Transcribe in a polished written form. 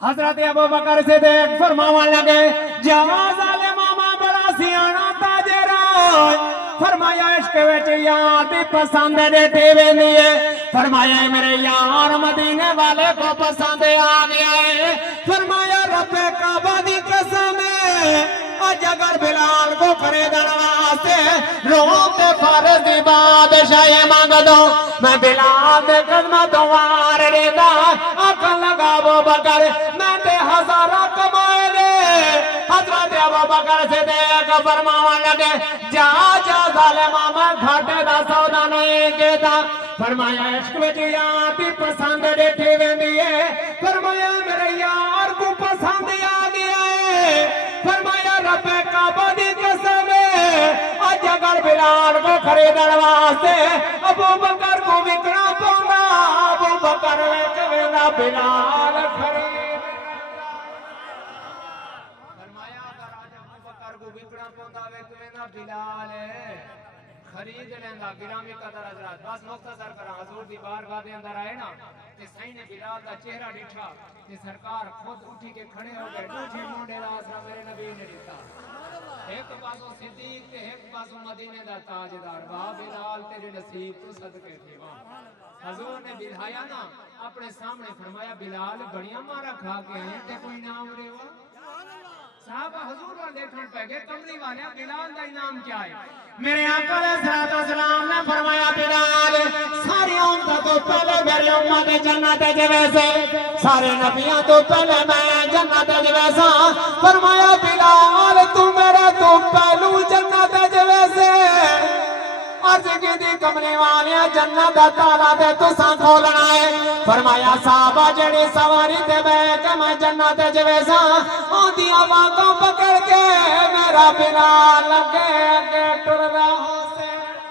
حضرت ابو بکر صدیق فرماون لگے جا ظالما بڑا سیانا تاجرا فرمایا عشق وچ یار دی پسند ڈیٹی ویندی ہے فرمایا میرے یار مدینے والے کو پسند آ گیا ہے فرمایا رب کعبہ دی قسم ہے آج اگر بلال کو خریدن واسطے روم تے فارس دی بادشاہی مانگ دو میں بلال دے خدمتوں وار ریدا آکھن لگا ابو بکر میں تے ہزارہ کمائے دے حضرت ابو بکر صدیق فرماون لگے جا جا ظالما میں گھاٹے دا سودا نہیں کیتا فرمایا عشق وچ یار دی پسند ڈیٹھی ویندی ہے فرمایا میرے یار کو پسند آ گیا ہے فرمایا رب کعبہ دی قسم ہے آج اگر بلال کو خریدن واسطے ابو بکر کو وکنا پوندا ابو بکر وچ ویندا بلال خرید فرمایا اگر آج ابو بکر کو وکنا پوندا وچ ویندا بلال خرید لیندا گرامی قدر حضرات بس مختصر کرا حضور دی بارگاہ دے اندر آئے نا تے سائیں نے بلال دا چہرہ ڈٹھا تے سرکار خود اٹھی کے کھڑے ہو گئے دوجے مونڈے دا آسرا میرے نبی نے دتا ایک پاسوں صدیق تے ایک پاسوں مدینے دا تاجدار واہ بلال تیرے نصیب تو صدقے تھے واہ حضور نے بلھایا نا اپنے سامنے فرمایا بلال بڑیاں مارا کھا کے آئے تے کوئی نام رہے ہوا صحابہ حضور وال دیکھن پہ گئے کمری والے بلال دا انعام کیا ہے میرے آقا علیہ السلام نے فرمایا بلال ساری امت تو پہلے میری امت جنت جیسے سارے نبیوں تو پہلے میں جنت جیسا فرمایا بلال تو میرے تو پہلو جنت جیسے عرض کی دی کملی والیا جنت دا تالا دے تساں کھولنا ہے فرمایا صحابہ جڑی سواری تے بیٹھ کے میں جنت جیسا آندیاں واگاں پکڑ کے میرا بلال لگے